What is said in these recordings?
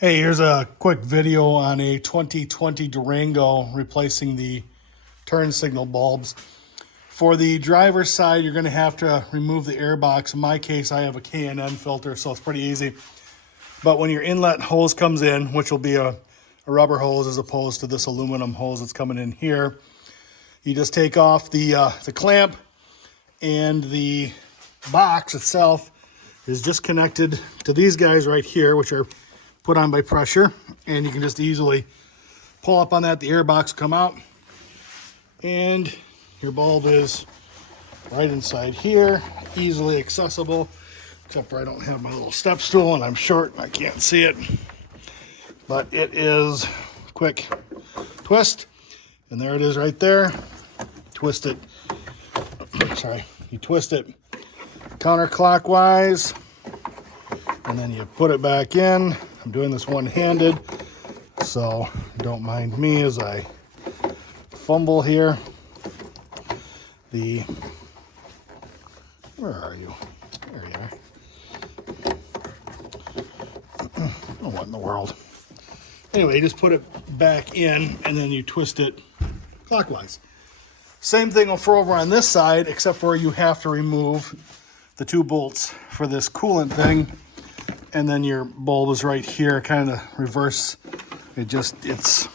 Hey, here's a quick video on a 2020 Durango replacing the turn signal bulbs. For the driver's side, you're going to have to remove the air box. In my case, I have a K&N filter, so it's pretty easy. But when your inlet hose comes in, which will be a rubber hose as opposed to this aluminum hose that's coming in here, you just take off the clamp, and the box itself is just connected to these guys right here, which are put on by pressure, and you can just easily pull up on that. The air box will come out, and your bulb is right inside here, easily accessible, except for I don't have my little step stool and I'm short and I can't see it. But it is quick twist, and there it is right there. Twist it, sorry, you twist it counterclockwise, and then you put it back in. I'm doing this one-handed, so don't mind me as I fumble here. Where are you? There you are. Oh, what in the world? Anyway, you just put it back in, and then you twist it clockwise. Same thing will throw over on this side, except for you have to remove the two bolts for this coolant thing. And then your bulb is right here, kind of reverse. It's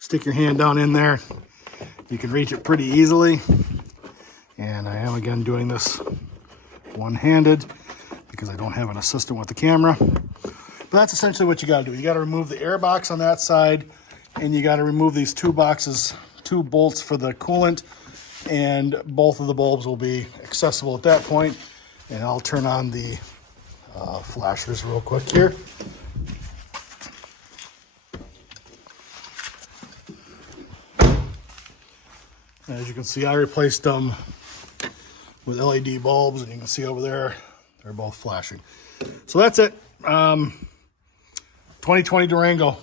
stick your hand down in there. You can reach it pretty easily. And I am again doing this one-handed because I don't have an assistant with the camera. But that's essentially what you got to do. You got to remove the air box on that side, and you got to remove these two bolts for the coolant, and both of the bulbs will be accessible at that point. And I'll turn on the flashers real quick here. As you can see, I replaced them with LED bulbs, and you can see over there, they're both flashing. So that's it. 2020 Durango.